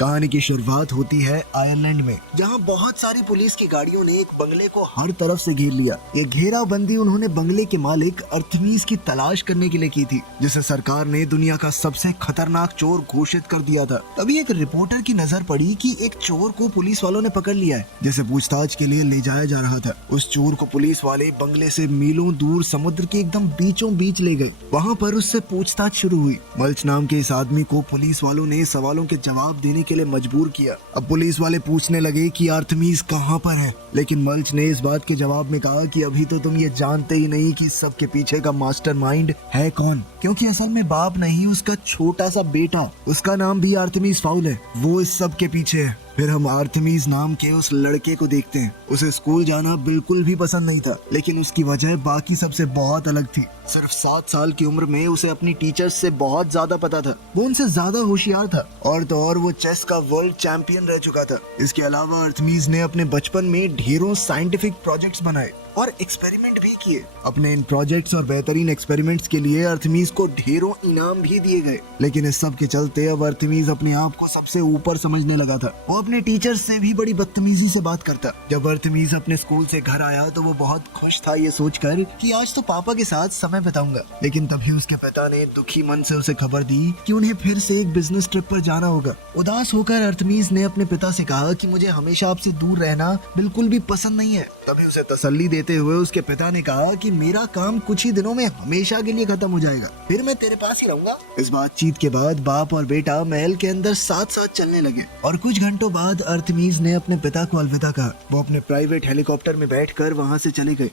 कहानी की शुरुआत होती है आयरलैंड में, जहाँ बहुत सारी पुलिस की गाड़ियों ने एक बंगले को हर तरफ से घेर लिया। ये घेराबंदी उन्होंने बंगले के मालिक अर्थमीज की तलाश करने के लिए की थी, जिसे सरकार ने दुनिया का सबसे खतरनाक चोर घोषित कर दिया था। तभी एक रिपोर्टर की नजर पड़ी कि एक चोर को पुलिस वालों ने पकड़ लिया है, जिसे पूछताछ के लिए ले जाया जा रहा था। उस चोर को पुलिस वाले बंगले से मीलों दूर समुद्र के एकदम बीचों बीच ले गए। वहाँ पर उससे पूछताछ शुरू हुई। मल्च नाम के इस आदमी को पुलिस वालों ने सवालों के जवाब देने के लिए मजबूर किया। अब पुलिस वाले पूछने लगे कि अर्थमीज कहाँ पर है, लेकिन मल्च ने इस बात के जवाब में कहा कि अभी तो तुम ये जानते ही नहीं कि सब के पीछे का मास्टरमाइंड है कौन, क्योंकि असल में बाप नहीं, उसका छोटा सा बेटा, उसका नाम भी अर्थमीज फाउल है, वो इस सब के पीछे है। फिर हम अर्थमीज नाम के उस लड़के को देखते हैं। उसे स्कूल जाना बिल्कुल भी पसंद नहीं था, लेकिन उसकी वजह बाकी सबसे बहुत अलग थी। सिर्फ 7 साल की उम्र में उसे अपनी टीचर्स से बहुत ज्यादा पता था। वो उनसे ज्यादा होशियार था, और तो और वो चेस का वर्ल्ड चैंपियन रह चुका था। इसके अलावा अर्थमीज ने अपने बचपन में ढेरों साइंटिफिक प्रोजेक्ट्स बनाए और एक्सपेरिमेंट भी किए। अपने इन प्रोजेक्ट्स और बेहतरीन एक्सपेरिमेंट्स के लिए अर्थमीज को ढेरों इनाम भी दिए गए। लेकिन इस सब के चलते अब अर्थमीज अपने आप को सबसे ऊपर समझने लगा था। वो अपने टीचर्स से भी बड़ी बदतमीजी से बात करता। जब अर्थमीज अपने स्कूल से घर आया तो वो बहुत खुश था ये सोचकर कि आज तो पापा के साथ समय बिताऊंगा। लेकिन तभी उसके पिता ने दुखी मन से उसे खबर दी कि उन्हें फिर से एक बिजनेस ट्रिप पर जाना होगा। उदास होकर अर्थमीज ने अपने पिता से कहा कि मुझे हमेशा आपसे दूर रहना बिल्कुल भी पसंद नहीं है। तभी उसे तसल्ली देते हुए उसके पिता ने कहा कि मेरा काम कुछ ही दिनों में हमेशा के लिए खत्म हो जाएगा, फिर मैं तेरे पास ही रहूंगा। इस बातचीत के बाद बाप और बेटा महल के अंदर साथ साथ चलने लगे, और कुछ घंटों बाद अर्थमीज ने अपने पिता को अलविदा कहा। वो अपने प्राइवेट हेलीकॉप्टर में बैठकर वहां से चले गए।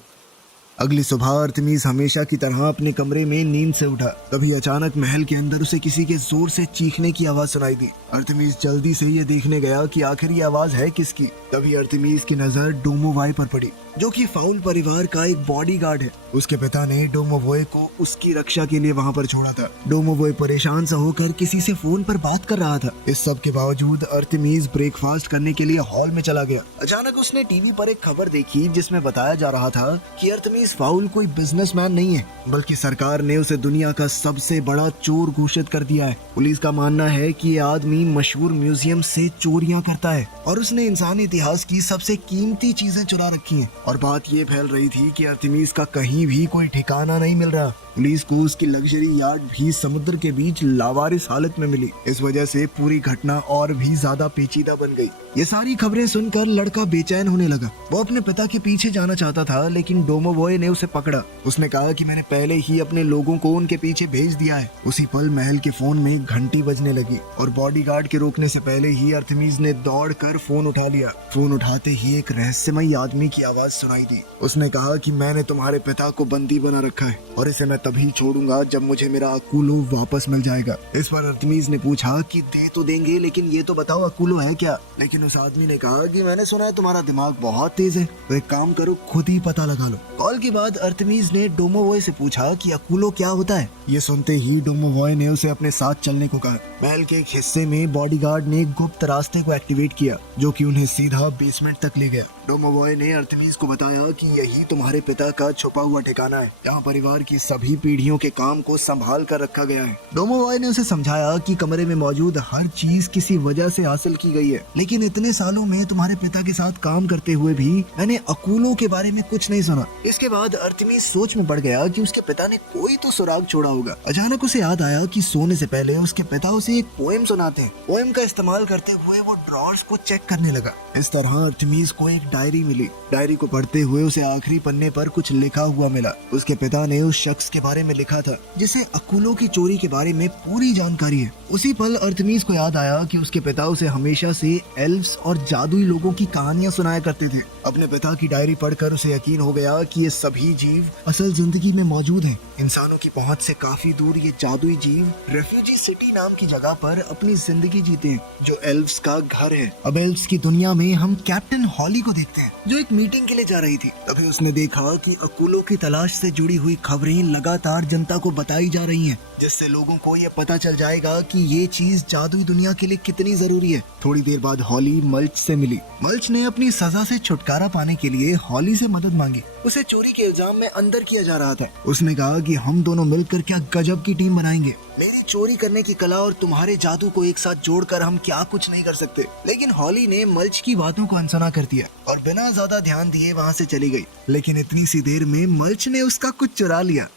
अगली सुबह अर्थमीज हमेशा की तरह अपने कमरे में नींद से उठा। तभी अचानक महल के अंदर उसे किसी के जोर से चीखने की आवाज सुनाई दी। अर्थमीज जल्दी से ये देखने गया कि आखिर ये आवाज है किसकी। तभी अर्थमीज की नजर डोमोवॉय पर पड़ी, जो कि फाउल परिवार का एक बॉडीगार्ड है। उसके पिता ने डोमोवॉय को उसकी रक्षा के लिए वहां पर छोड़ा था। डोमोवॉय परेशान सा होकर किसी से फोन पर बात कर रहा था। इस सब के बावजूद अर्थमीज ब्रेकफास्ट करने के लिए हॉल में चला गया। अचानक उसने टीवी पर एक खबर देखी, जिसमें बताया जा रहा था कि अर्थमीज फाउल कोई बिजनेसमैन नहीं है, बल्कि सरकार ने उसे दुनिया का सबसे बड़ा चोर घोषित कर दिया है। पुलिस का मानना है कि ये आदमी मशहूर म्यूजियम से चोरियां करता है, और उसने इंसानी इतिहास की सबसे कीमती चीजें चुरा रखी हैं। और बात ये फैल रही थी कि अर्थमीज का कहीं भी कोई ठिकाना नहीं मिल रहा। पुलिस को उसकी लग्जरी यार्ड भी समुद्र के बीच लावारिस हालत में मिली। इस वजह से पूरी घटना और भी ज्यादा पेचीदा बन गई। ये सारी खबरें सुनकर लड़का बेचैन होने लगा। वो अपने पिता के पीछे जाना चाहता था, लेकिन डोमोवॉय ने उसे पकड़ा। उसने कहा कि मैंने पहले ही अपने लोगों को उनके पीछे भेज दिया है। उसी पल महल के फोन में घंटी बजने लगी, और बॉडीगार्ड के रोकने से पहले ही अर्थमीज ने दौड़कर फोन उठा लिया। फोन उठाते ही एक रहस्यमयी आदमी की आवाज सुनाई दी। उसने कहा कि मैंने तुम्हारे पिता को बंदी बना रखा है, और इसे मैं तभी छोड़ूंगा जब मुझे मेरा अकूलो वापस मिल जाएगा। इस पर अर्थमीज ने पूछा कि दे तो देंगे, लेकिन ये तो बताओ अकूलो है क्या। लेकिन उस आदमी ने कहा कि मैंने सुना है तुम्हारा दिमाग बहुत तेज है, तो एक काम करो, खुद ही पता लगा लो। कॉल के बाद अर्थमीज ने डोमोवॉय से पूछा कि अकूलो क्या होता है। ये सुनते ही डोमोवॉय ने उसे अपने साथ चलने को कहा। महल के एक हिस्से में बॉडीगार्ड ने एक गुप्त रास्ते को एक्टिवेट किया, जो कि उन्हें सीधा बेसमेंट तक ले गया। डोमोवॉय ने अर्थमीज को बताया कि यही तुम्हारे पिता का छुपा हुआ ठिकाना है, जहाँ परिवार की सभी पीढ़ियों के काम को संभाल कर रखा गया है। डोमोवॉय ने उसे समझाया कि कमरे में मौजूद हर चीज किसी वजह से हासिल की गई है, लेकिन इतने सालों में तुम्हारे पिता के साथ काम करते हुए भी मैंने अकूलों के बारे में कुछ नहीं सुना। इसके बाद अर्थमीज सोच में पड़ गया कि उसके पिता ने कोई तो सुराग छोड़ा होगा। अचानक उसे याद आया कि सोने से पहले उसके पिता उसे एक पोएम सुनाते हैं। पोएम का इस्तेमाल करते हुए वो ड्रॉर्स को चेक करने लगा। इस तरह अर्थमीज को एक डायरी मिली। डायरी को पढ़ते हुए उसे आखिरी पन्ने पर कुछ लिखा हुआ मिला। उसके पिता ने उस शख्स के बारे में लिखा था जिसे अकूलों की चोरी के बारे में पूरी जानकारी है। उसी पल अर्थमीज को याद आया कि उसके पिता उसे हमेशा से एल्व्स और जादुई लोगों की कहानियां सुनाया करते थे। अपने पिता की डायरी पढ़कर उसे यकीन हो गया कि ये सभी जीव असल जिंदगी में मौजूद हैं। इंसानों की पहुंच से काफी दूर ये जादुई जीव रेफ्यूजी सिटी नाम की जगह पर अपनी जिंदगी जीते हैं, जो एल्व्स का घर है। अब एल्व्स की दुनिया में हम कैप्टन हॉली को देखते हैं, जो एक मीटिंग के लिए जा रही थी। तभी उसने देखा कि अकूलों की तलाश से जुड़ी हुई खबरें लगातार जनता को बताई जा रही हैं, जिससे लोगों को ये पता चल जाएगा कि ये चीज जादुई दुनिया के लिए कितनी जरूरी है। थोड़ी देर बाद हॉली मल्च से मिली। मल्च ने अपनी सजा से छुटकारा पाने के लिए हॉली से मदद मांगी। उसे चोरी के इल्जाम में अंदर किया जा रहा था। उसने कहा कि हम दोनों मिलकर क्या गजब की टीम बनाएंगे। मेरी चोरी करने की कला और तुम्हारे जादू को एक साथ जोड़कर हम क्या कुछ नहीं कर सकते। लेकिन हॉली ने मल्च की बातों को अनसुना कर दिया और बिना ज्यादा ध्यान दिए वहाँ से चली गई। लेकिन इतनी सी देर में मल्च ने उसका कुछ चुरा लिया।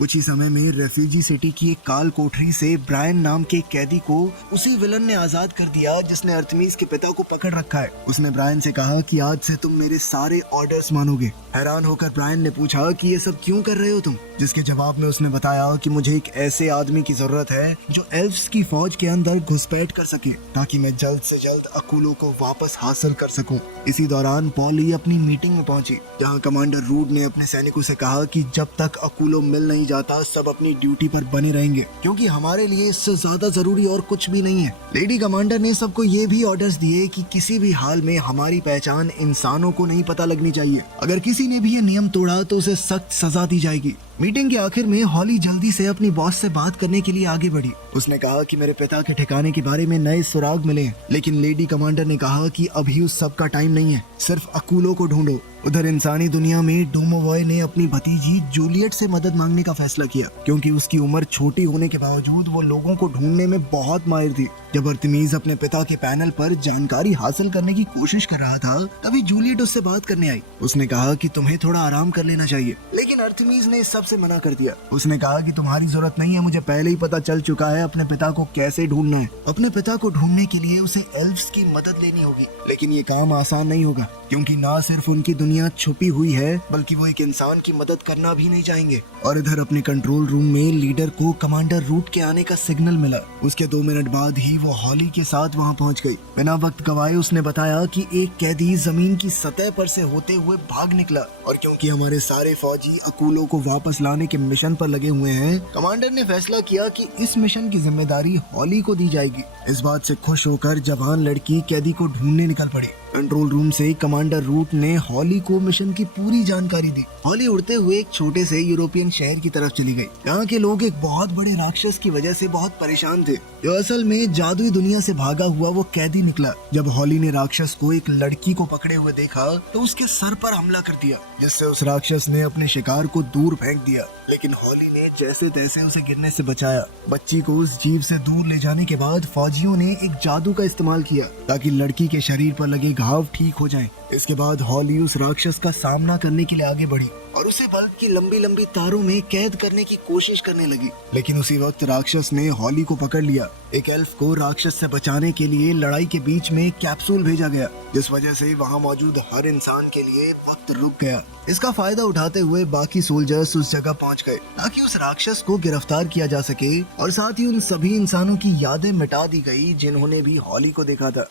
कुछ ही समय में रेफ्यूजी सिटी की एक काल कोठरी से ब्रायन नाम के कैदी को उसी विलन ने आजाद कर दिया जिसने अर्थमीस के पिता को पकड़ रखा है। उसने ब्रायन से कहा कि आज से तुम मेरे सारे ऑर्डर्स मानोगे। हैरान होकर ब्रायन ने पूछा कि ये सब क्यों कर रहे हो तुम, जिसके जवाब में उसने बताया कि मुझे एक ऐसे आदमी की जरूरत है जो एल्फ्स की फौज के अंदर घुसपैठ कर सके ताकि मैं जल्द से जल्द अकूलों को वापस हासिल कर सकूं। इसी दौरान पॉली अपनी मीटिंग में पहुंची, जहां कमांडर रूड ने अपने सैनिकों से कहा कि जब तक अकूलों मिल नहीं जाता सब अपनी ड्यूटी पर बने रहेंगे, क्योंकि हमारे लिए इससे ज्यादा जरूरी और कुछ भी नहीं है। लेडी कमांडर ने सबको ये भी ऑर्डर्स दिए कि किसी भी हाल में हमारी पहचान इंसानों को नहीं पता लगनी चाहिए। अगर किसी ने भी ये नियम तोड़ा तो उसे सख्त सजा दी जाएगी। मीटिंग के आखिर में हॉली जल्दी से अपनी बॉस से बात करने के लिए आगे बढ़ी। उसने कहा कि मेरे पिता के ठिकाने के बारे में नए सुराग मिले हैं, लेकिन लेडी कमांडर ने कहा कि अभी उस सब का टाइम नहीं है, सिर्फ अकूलों को ढूंढो। उधर इंसानी दुनिया में डोमोवॉय ने अपनी भतीजी जूलियट से मदद मांगने का फैसला किया, क्योंकि उसकी उम्र छोटी होने के बावजूद वो लोगों को ढूंढने में बहुत माहिर थी। जब अर्थमीस अपने पिता के पैनल पर जानकारी हासिल करने की कोशिश कर रहा था, तभी जूलियट उससे बात करने आई। उसने कहा कि तुम्हें थोड़ा आराम कर लेना चाहिए, लेकिन अर्थमीस ने सबसे मना कर दिया। उसने कहा कि तुम्हारी जरूरत नहीं है, मुझे पहले ही पता चल चुका है अपने पिता को कैसे ढूंढना है। अपने पिता को ढूंढने के लिए उसे एल्फ्स की मदद लेनी होगी, लेकिन ये काम आसान नहीं होगा, क्योंकि ना सिर्फ उनकी दुनिया छुपी हुई है, बल्कि वो एक इंसान की मदद करना भी नहीं चाहेंगे। और इधर अपने कंट्रोल रूम में लीडर को कमांडर रूट के आने का सिग्नल मिला। उसके 2 मिनट बाद ही वो हॉली के साथ वहाँ पहुँच गई। बिना वक्त गवाए उसने बताया कि एक कैदी जमीन की सतह पर से होते हुए भाग निकला, और क्योंकि हमारे सारे फौजी अकूलों को वापस लाने के मिशन पर लगे हुए हैं, कमांडर ने फैसला किया कि इस मिशन की जिम्मेदारी हॉली को दी जाएगी। इस बात से खुश होकर जवान लड़की कैदी को ढूंढने निकल पड़ी। कंट्रोल रूम से कमांडर रूट ने हॉली को मिशन की पूरी जानकारी दी। हॉली उड़ते हुए एक छोटे से यूरोपियन शहर की तरफ चली गई। यहाँ के लोग एक बहुत बड़े राक्षस की वजह से बहुत परेशान थे, जो असल में जादुई दुनिया से भागा हुआ वो कैदी निकला। जब हॉली ने राक्षस को एक लड़की को पकड़े हुए देखा तो उसके सर पर हमला कर दिया, जिससे उस राक्षस ने अपने शिकार को दूर फेंक दिया। लेकिन हॉली ने जैसे तैसे उसे गिरने से बचाया। बच्ची को उस जीव से दूर ले जाने के बाद फौजियों ने एक जादू का इस्तेमाल किया ताकि लड़की के शरीर पर लगे घाव ठीक हो जाएं। इसके बाद हॉली उस राक्षस का सामना करने के लिए आगे बढ़ी और उसे बल्ब की लंबी लंबी तारों में कैद करने की कोशिश करने लगी। लेकिन उसी वक्त राक्षस ने हॉली को पकड़ लिया। एक एल्फ को राक्षस से बचाने के लिए लड़ाई के बीच में कैप्सूल भेजा गया, जिस वजह से वहाँ मौजूद हर इंसान के लिए वक्त रुक गया। इसका फायदा उठाते हुए बाकी सोल्जर्स उस जगह पहुँच गए ताकि उस राक्षस को गिरफ्तार किया जा सके, और साथ ही उन सभी इंसानों की यादें मिटा दी गई जिन्होंने भी हॉली को देखा था।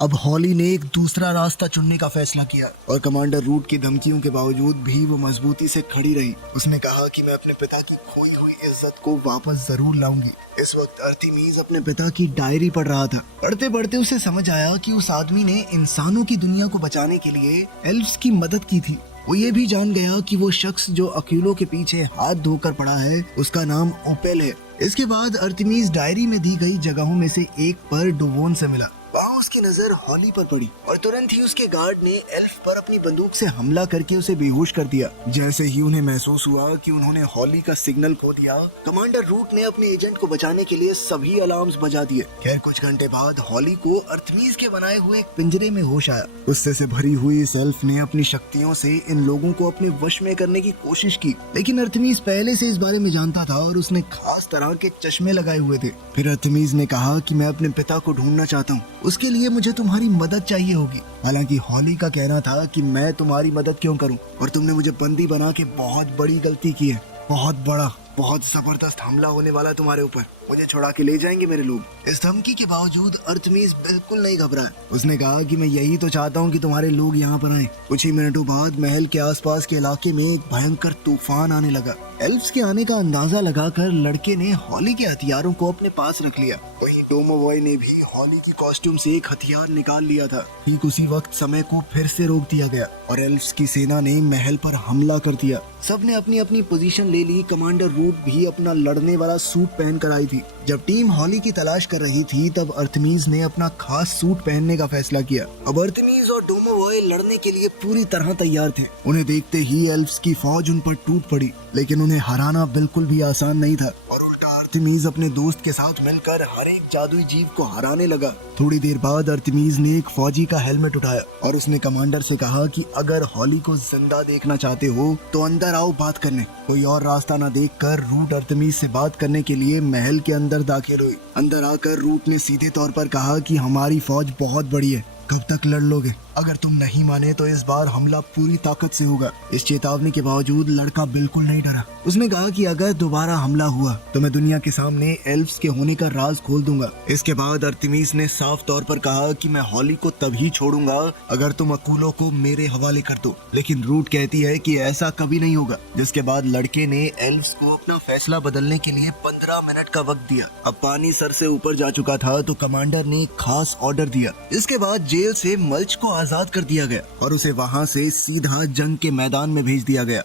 अब हॉली ने एक दूसरा रास्ता चुनने का फैसला किया, और कमांडर रूट की धमकियों के बावजूद भी वो मजबूती से खड़ी रही। उसने कहा कि मैं अपने पिता की खोई हुई इज्जत को वापस जरूर लाऊंगी। इस वक्त अर्थमीस अपने पिता की डायरी पढ़ रहा था। पढ़ते पढ़ते उसे समझ आया कि उस आदमी ने इंसानों की दुनिया को बचाने के लिए एल्फ्स की मदद की थी। वो ये भी जान गया कि वो शख्स जो अक्यूलों के पीछे हाथ धोकर पड़ा है, उसका नाम ओपेल है। इसके बाद अर्थमीस डायरी में दी गई जगहों में से एक पर डुवोन से मिला। वहाँ उसकी नजर हॉली पर पड़ी और तुरंत ही उसके गार्ड ने एल्फ पर अपनी बंदूक से हमला करके उसे बेहोश कर दिया। जैसे ही उन्हें महसूस हुआ कि उन्होंने हॉली का सिग्नल खो दिया, कमांडर रूट ने अपने एजेंट को बचाने के लिए सभी अलार्म्स बजा दिए। खैर कुछ घंटे बाद हॉली को अर्थमीस के बनाए हुए एक पिंजरे में होश आया। गुस्से से भरी हुई इस एल्फ ने अपनी शक्तियों से इन लोगों को अपने वश में करने की कोशिश की, लेकिन अर्थमीस पहले से इस बारे में जानता था और उसने खास तरह के चश्मे लगाए हुए थे। फिर अर्थमीस ने कहा कि मैं अपने पिता को ढूंढना चाहता हूँ, उसके लिए मुझे तुम्हारी मदद चाहिए होगी। हालांकि हॉली का कहना था कि मैं तुम्हारी मदद क्यों करूं, और तुमने मुझे बंदी बना के बहुत बड़ी गलती की है। बहुत बड़ा, बहुत जबरदस्त हमला होने वाला तुम्हारे ऊपर। मुझे छुड़ा के ले जाएंगे मेरे लोग। इस धमकी के बावजूद अर्थमीज बिल्कुल नहीं घबराया। उसने कहा कि मैं यही तो चाहता हूँ कि तुम्हारे लोग यहाँ पर आए। कुछ ही मिनटों बाद महल के आसपास के इलाके में एक भयंकर तूफान आने लगा। एल्फ्स के आने का अंदाजा लगाकर लड़के ने हॉली के हथियारों को अपने पास रख लिया। वहीं डोमोवॉय ने भी हॉली की कॉस्ट्यूम से एक हथियार निकाल लिया था। ठीक उसी वक्त समय को फिर से रोक दिया गया और एल्फ्स की सेना ने महल पर हमला कर दिया। सबने अपनी अपनी पोजीशन ले ली। कमांडर रूट भी अपना लड़ने वाला सूट पहन कर आई थी। जब टीम हॉली की तलाश कर रही थी तब अर्थमीज ने अपना खास सूट पहनने का फैसला किया। अब अर्थमीज और डोमोवॉय लड़ने के लिए पूरी तरह तैयार थे। उन्हें देखते ही एल्फ्स की फौज उन पर टूट पड़ी, लेकिन उन्हें हराना बिल्कुल भी आसान नहीं था और उल्टा अर्थमीज अपने दोस्त के साथ मिलकर हर एक जादुई जीव को हराने लगा। थोड़ी देर बाद अर्थमीज ने एक फौजी का हेलमेट उठाया और उसने कमांडर से कहा कि अगर हॉली को जिंदा देखना चाहते हो तो अंदर आओ बात करने। कोई और रास्ता न देखकर रूट अर्थमीज से बात करने के लिए महल के अंदर दाखिल हुई। अंदर आकर रूट ने सीधे तौर पर कहा कि हमारी फौज बहुत बड़ी है, कब तक लड़ लोगे? अगर तुम नहीं माने तो इस बार हमला पूरी ताकत से होगा। इस चेतावनी के बावजूद लड़का बिल्कुल नहीं डरा। उसने कहा कि अगर दोबारा हमला हुआ तो मैं दुनिया के सामने एल्फ्स के होने का राज खोल दूंगा। इसके बाद अर्थमीज ने साफ तौर पर कहा कि मैं हॉली को तभी छोड़ूंगा अगर तुम अकूलों को मेरे हवाले कर दो। लेकिन रूट कहती है कि ऐसा कभी नहीं होगा। जिसके बाद लड़के ने एल्फ्स को अपना फैसला बदलने के लिए 15 मिनट का वक्त दिया। अब पानी सर से ऊपर जा चुका था तो कमांडर ने एक खास ऑर्डर दिया। इसके बाद जेल से मल्च को आजाद कर दिया गया और उसे वहां से सीधा जंग के मैदान में भेज दिया गया।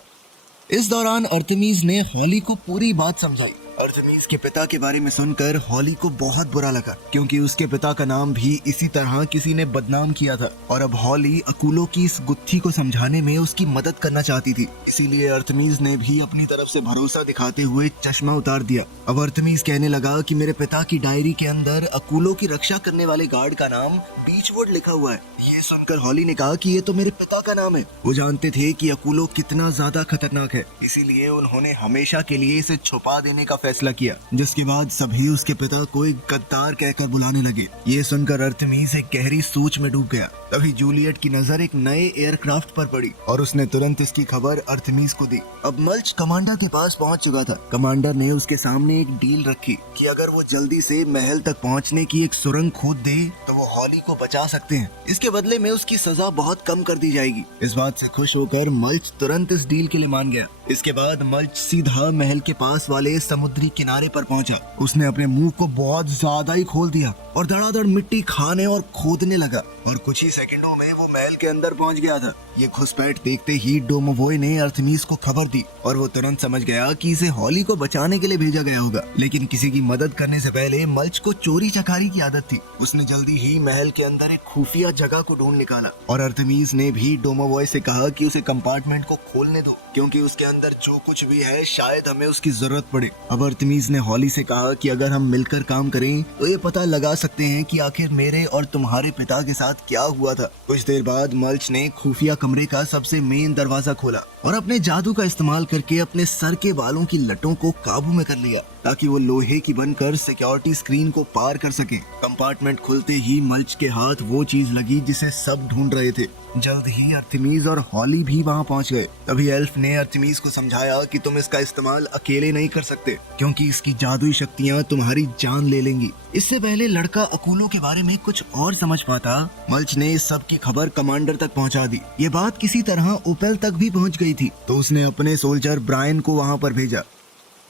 इस दौरान अर्थमीज ने हॉली को पूरी बात समझाई। अर्थमीज के पिता के बारे में सुनकर हॉली को बहुत बुरा लगा, क्योंकि उसके पिता का नाम भी इसी तरह किसी ने बदनाम किया था और अब हॉली अकूलों की इस गुत्थी को समझाने में उसकी मदद करना चाहती थी। इसीलिए अर्थमीज ने भी अपनी तरफ से भरोसा दिखाते हुए चश्मा उतार दिया। अब अर्थमीज कहने लगा कि मेरे पिता की डायरी के अंदर अकूलों की रक्षा करने वाले गार्ड का नाम बीचवुड लिखा हुआ है। ये सुनकर हॉली ने कहा कि ये तो मेरे पिता का नाम है। वो जानते थे कि अकूलों कितना ज्यादा खतरनाक है, इसीलिए उन्होंने हमेशा के लिए इसे छुपा देने का फैसला किया। जिसके बाद सभी उसके पिता को एक गद्दार कहकर बुलाने लगे। ये सुनकर अर्थमीज एक गहरी सोच में डूब गया। तभी जूलियट की नजर एक नए एयरक्राफ्ट पर पड़ी और उसने तुरंत इसकी खबर अर्थमीज को दी। अब मल्च कमांडर के पास पहुंच चुका था। कमांडर ने उसके सामने एक डील रखी कि अगर वो जल्दी से महल तक पहुंचने की एक सुरंग खोद दे तो वो हॉली को बचा सकते हैं। इसके बदले में उसकी सजा बहुत कम कर दी जाएगी। इस बात से खुश होकर मल्च तुरंत इस डील के लिए मान गया। इसके बाद मल्च सीधा महल के पास वाले समुद्री किनारे पर पहुंचा। उसने अपने मुंह को बहुत ज्यादा ही खोल दिया और धड़ाधड़ मिट्टी खाने और खोदने लगा और कुछ ही सेकंडों में वो महल के अंदर पहुंच गया था। ये घुसपैठ देखते ही डोमोवॉय ने अर्थमीज को खबर दी और वो तुरंत समझ गया कि इसे हॉली को बचाने के लिए भेजा गया होगा। लेकिन किसी की मदद करने से पहले मल्च को चोरी चकारी की आदत थी। उसने जल्दी ही महल के अंदर एक खुफिया जगह को ढूंढ निकाला और अर्थमीज ने भी डोमोवॉय से कहा कि उसे कंपार्टमेंट को खोलने दो, क्योंकि उसके अंदर जो कुछ भी है शायद हमें उसकी जरूरत पड़े। अब अर्थमीज ने हॉली से कहा कि अगर हम मिलकर काम करें तो ये पता लगा सकते हैं कि आखिर मेरे और तुम्हारे पिता के साथ क्या हुआ था। कुछ देर बाद मल्च ने खुफिया कमरे का सबसे मेन दरवाजा खोला और अपने जादू का इस्तेमाल करके अपने सर के बालों की लटों को काबू में कर लिया ताकि वो लोहे की बनकर सिक्योरिटी स्क्रीन को पार कर सके। कंपार्टमेंट खुलते ही मल्च के हाथ वो चीज लगी जिसे सब ढूंढ रहे थे। जल्द ही अर्थमीज और हॉली भी वहां पहुंच गए। तभी एल्फ ने अर्थमीज को समझाया कि तुम इसका इस्तेमाल अकेले नहीं कर सकते, क्योंकि इसकी जादुई शक्तियां तुम्हारी जान ले लेंगी। इससे पहले लड़का अकूलों के बारे में कुछ और समझ पाता, मल्च ने इस सब की खबर कमांडर तक पहुंचा दी। ये बात किसी तरह ओपेल तक भी पहुंच गई थी, तो उसने अपने सोल्जर ब्रायन को वहां पर भेजा।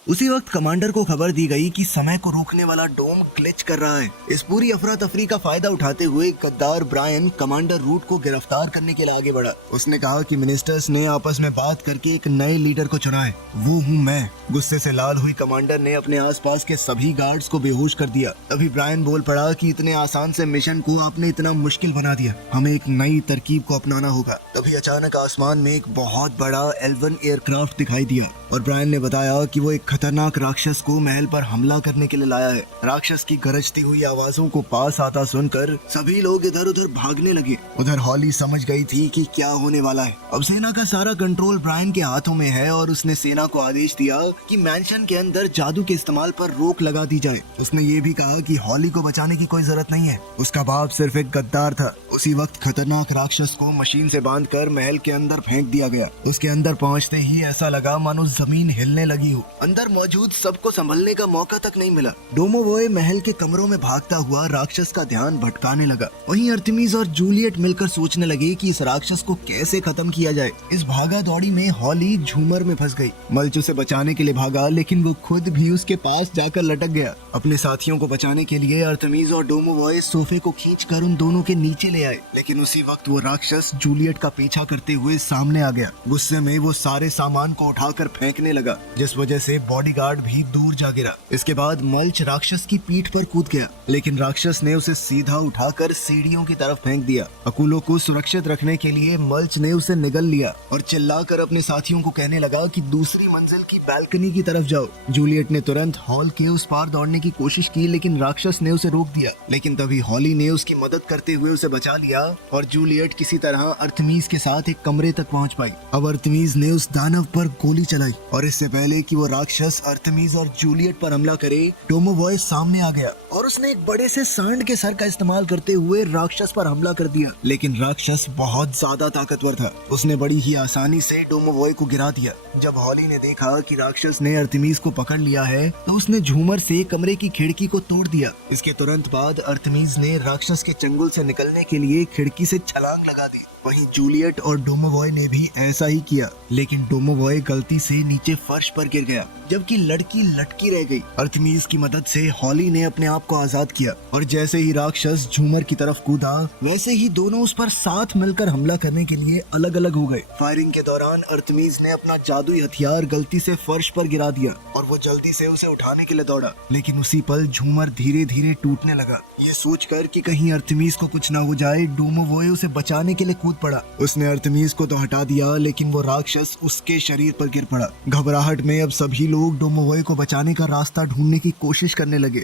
उसी वक्त कमांडर को खबर दी गई कि समय को रोकने वाला डोम ग्लिच कर रहा है। इस पूरी अफरा तफरी का फायदा उठाते हुए गद्दार ब्रायन कमांडर रूट को गिरफ्तार करने के लिए आगे बढ़ा। उसने कहा कि मिनिस्टर्स ने आपस में बात करके एक नए लीडर को चुना है, वो हूँ मैं। गुस्से से लाल हुई कमांडर ने अपने आसपास के सभी गार्ड्स को बेहोश कर दिया। तभी ब्रायन बोल पड़ा कि इतने आसान से मिशन को आपने इतना मुश्किल बना दिया, हमें एक नई तरकीब को अपनाना होगा। तभी अचानक आसमान में एक बहुत बड़ा एल्वन एयरक्राफ्ट दिखाई दिया और ब्रायन ने बताया कि वो एक खतरनाक राक्षस को महल पर हमला करने के लिए लाया है। राक्षस की गरजती हुई आवाजों को पास आता सुनकर सभी लोग इधर उधर भागने लगे। उधर हॉली समझ गई थी कि क्या होने वाला है। अब सेना का सारा कंट्रोल ब्रायन के हाथों में है और उसने सेना को आदेश दिया कि मैंशन के अंदर जादू के इस्तेमाल पर रोक लगा दी जाए। उसने ये भी कहा कि हॉली को बचाने की कोई जरूरत नहीं है, उसका बाप सिर्फ एक गद्दार था। उसी वक्त खतरनाक राक्षस को मशीन से बांधकर महल के अंदर फेंक दिया गया। उसके अंदर पहुंचते ही ऐसा लगा मानो जमीन हिलने लगी हो। अंदर अंदर मौजूद सबको संभलने का मौका तक नहीं मिला। डोमोवॉय महल के कमरों में भागता हुआ राक्षस का ध्यान भटकाने लगा। वहीं अर्तेमिस और जूलियट मिलकर सोचने लगे कि इस राक्षस को कैसे खत्म किया जाए। इस भागा दौड़ी में हॉली झूमर में फंस गई। मल्च उसे बचाने के लिए भागा, लेकिन वो खुद भी उसके पास जाकर लटक गया। अपने साथियों को बचाने के लिए अर्तेमिस और डोमोवॉय सोफे को खींचकर उन दोनों के नीचे ले आए, लेकिन उसी वक्त वो राक्षस जूलियट का पीछा करते हुए सामने आ गया। गुस्से में वो सारे सामान को उठाकर फेंकने लगा, जिस वजह से बॉडीगार्ड भी दूर जा गिरा। इसके बाद मल्च राक्षस की पीठ पर कूद गया, लेकिन राक्षस ने उसे सीधा उठाकर सीढ़ियों की तरफ फेंक दिया। अकुलो को सुरक्षित रखने के लिए मल्च ने उसे निगल लिया और चिल्लाकर अपने साथियों को कहने लगा कि दूसरी मंजिल की बालकनी की तरफ जाओ। जूलियट ने तुरंत हॉल के उस पार दौड़ने की कोशिश की, लेकिन राक्षस ने उसे रोक दिया। लेकिन तभी हॉली ने उसकी मदद करते हुए उसे बचा लिया और जूलियट किसी तरह अर्तेमिस के साथ एक कमरे तक पहुंच पाई। अब अर्तेमिस ने उस दानव पर गोली चलाई और इससे पहले कि वो राक्षस अर्तेमिस और जूलियट पर हमला करे, डोमोवॉय सामने आ गया और उसने एक बड़े से सांड के सर का इस्तेमाल करते हुए राक्षस पर हमला कर दिया। लेकिन राक्षस बहुत ज्यादा ताकतवर था। उसने बड़ी ही आसानी से डोमोवॉय को गिरा दिया। जब हॉली ने देखा कि राक्षस ने अर्तेमिस को पकड़ लिया है, तो उसने झूमर से कमरे की खिड़की को तोड़ दिया। इसके तुरंत बाद अर्तेमिस ने राक्षस के चंगुल से निकलने के लिए खिड़की से छलांग लगा दी। वहीं जूलियट और डोमोवॉय ने भी ऐसा ही किया, लेकिन डोमोवॉय गलती से नीचे फर्श पर गिर गया, जबकि लड़की लटकी रह गई। अर्तेमिस की मदद से हॉली ने अपने आप को आजाद किया और जैसे ही राक्षस झूमर की तरफ कूदा, वैसे ही दोनों उस पर साथ मिलकर हमला करने के लिए अलग अलग हो गए। फायरिंग के दौरान अर्तेमिस ने अपना जादुई हथियार गलती से फर्श पर गिरा दिया और वो जल्दी से उसे उठाने के लिए दौड़ा, लेकिन उसी पल झूमर धीरे धीरे टूटने लगा। ये सोचकर कि कहीं अर्तेमिस को कुछ न हो जाए, डोमोवॉय उसे बचाने के लिए कूद पड़ा। उसने अर्तेमिस को तो हटा दिया, लेकिन वो राक्षस उसके शरीर पर गिर पड़ा। घबराहट में अब सभी लोग डोमोवॉय को बचाने का रास्ता ढूंढने की कोशिश करने लगे।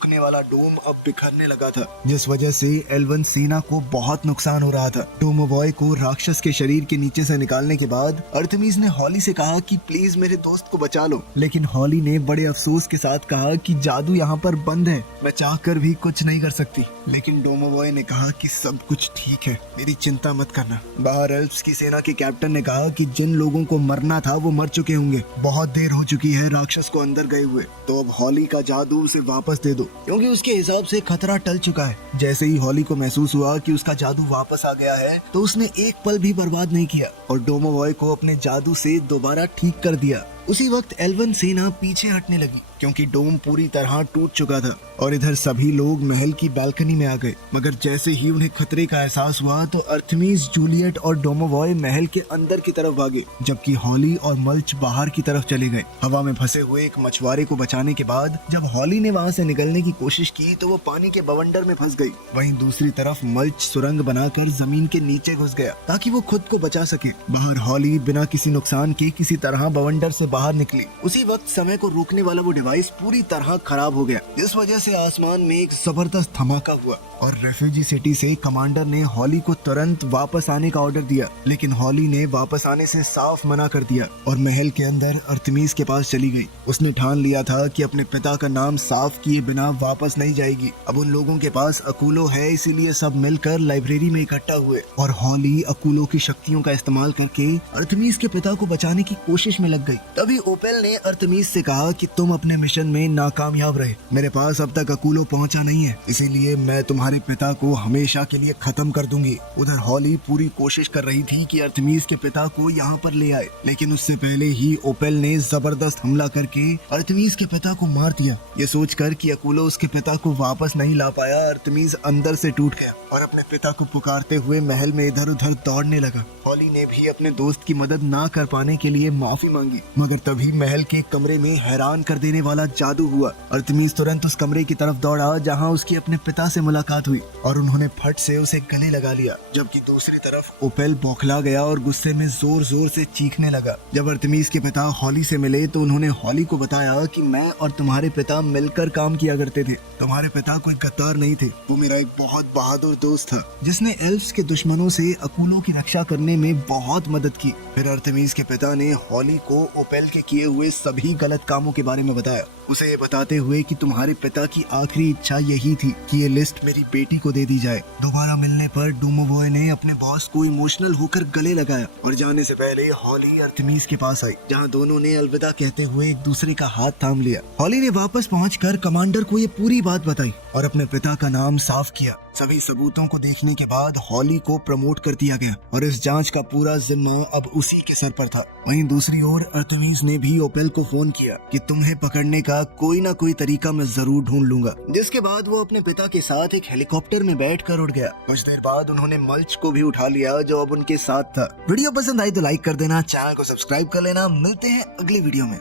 रोकने वाला डोम अब बिखरने लगा था, जिस वजह से एल्वन सेना को बहुत नुकसान हो रहा था। डोमोवॉय को राक्षस के शरीर के नीचे से निकालने के बाद अर्तेमिस ने हॉली से कहा कि प्लीज मेरे दोस्त को बचा लो, लेकिन हॉली ने बड़े अफसोस के साथ कहा कि जादू यहाँ पर बंद है, मैं चाहकर भी कुछ नहीं कर सकती। लेकिन डोमोवॉय ने कहा कि सब कुछ ठीक है, मेरी चिंता मत करना। बाहर एल्फ्स की सेना के कैप्टन ने कहा कि जिन लोगों को मरना था वो मर चुके होंगे, बहुत देर हो चुकी है राक्षस को अंदर गए हुए, तो अब हॉली का जादू उसे वापस दे दो, क्योंकि उसके हिसाब से खतरा टल चुका है। जैसे ही हॉली को महसूस हुआ कि उसका जादू वापस आ गया है, तो उसने एक पल भी बर्बाद नहीं किया और डोमोवॉय को अपने जादू से दोबारा ठीक कर दिया। उसी वक्त एल्वन सेना पीछे हटने लगी, क्योंकि डोम पूरी तरह टूट चुका था और इधर सभी लोग महल की बालकनी में आ गए। मगर जैसे ही उन्हें खतरे का एहसास हुआ, तो अर्तेमिस, जूलियट और डोमोवॉय महल के अंदर की तरफ भागे, जबकि हॉली और मल्च बाहर की तरफ चले गए। हवा में फंसे हुए एक मछुआरे को बचाने के बाद जब हॉली ने वहाँ से निकलने की कोशिश की, तो वो पानी के बवंडर में फंस गई। वहीं दूसरी तरफ मल्च सुरंग बनाकर जमीन के नीचे घुस गया ताकि वो खुद को बचा सके। बाहर हॉली बिना किसी नुकसान के किसी तरह बवंडर से बाहर निकली। उसी वक्त समय को रोकने वाला वो डिवाइस पूरी तरह खराब हो गया, जिस वजह से आसमान में एक जबरदस्त धमाका हुआ और रेफ्यूजी सिटी से कमांडर ने हॉली को तुरंत वापस आने का ऑर्डर दिया। लेकिन हॉली ने वापस आने से साफ मना कर दिया और महल के अंदर अर्तेमिस के पास चली गई। उसने ठान लिया था कि अपने पिता का नाम साफ किए बिना वापस नहीं जाएगी। अब उन लोगों के पास अकुलो है, इसीलिए सब मिलकर लाइब्रेरी में इकट्ठा हुए और हॉली अकुलो की शक्तियों का इस्तेमाल करके अर्तेमिस के पिता को बचाने की कोशिश में लग गई। तभी ओपेल ने अर्तेमिस से कहा कि तुम अपने मिशन में नाकामयाब रहे, मेरे पास अब तक अकुलो पहुंचा नहीं है, इसीलिए मैं तुम्हारे पिता को हमेशा के लिए खत्म कर दूंगी। उधर हॉली पूरी कोशिश कर रही थी कि अर्तेमिस के पिता को यहाँ पर ले आए, लेकिन उससे पहले ही ओपेल ने जबरदस्त हमला करके अर्तेमिस के पिता को मार दिया। ये सोचकर कि अकुलो उसके पिता को वापस नहीं ला पाया, अर्तेमिस अंदर से टूट गया और अपने पिता को पुकारते हुए महल में इधर उधर दौड़ने लगा। हॉली ने भी अपने दोस्त की मदद ना कर पाने के लिए माफी मांगी, मगर तभी महल के कमरे में हैरान कर देने वाला जादू हुआ। अर्तेमिस तुरंत उस कमरे की तरफ दौड़ा जहां उसकी अपने पिता से मुलाकात हुई और उन्होंने फट से उसे गले लगा लिया, जबकि दूसरी तरफ ओपेल बौखला गया और गुस्से में जोर जोर से चीखने लगा। जब अर्तेमिस के पिता हॉली से मिले तो उन्होंने हॉली को बताया कि मैं और तुम्हारे पिता मिलकर काम किया करते थे। तुम्हारे पिता कोई गद्दार नहीं थे, वो मेरा एक बहुत बहादुर दोस्त था जिसने एल्फ्स के दुश्मनों से अकूलों की रक्षा करने में बहुत मदद की। फिर अर्थमीस के पिता ने हॉली को ओपेल के किए हुए सभी गलत कामों के बारे में बताया, उसे ये बताते हुए कि तुम्हारे पिता की आखिरी इच्छा यही थी कि ये लिस्ट मेरी बेटी को दे दी जाए। दोबारा मिलने पर डूमोबॉय ने अपने बॉस को इमोशनल होकर गले लगाया और जाने से पहले हॉली अर्थमीस के पास आई, जहां दोनों ने अलविदा कहते हुए एक दूसरे का हाथ थाम लिया। हॉली ने वापस पहुंचकर कमांडर को ये पूरी बात बताई और अपने पिता का नाम साफ किया। सभी सबूतों को देखने के बाद हॉली को प्रमोट कर दिया गया और इस जांच का पूरा जिम्मा अब उसी के सर पर था। वहीं दूसरी ओर अर्थमीस ने भी ओपेल को फोन किया कि तुम्हें पकड़ने का कोई ना कोई तरीका मैं जरूर ढूंढ लूंगा, जिसके बाद वो अपने पिता के साथ एक हेलीकॉप्टर में बैठकर उड़ गया। कुछ देर बाद उन्होंने मल्च को भी उठा लिया जो अब उनके साथ था। वीडियो पसंद आई तो लाइक कर देना, चैनल को सब्सक्राइब कर लेना। मिलते हैं अगली वीडियो में।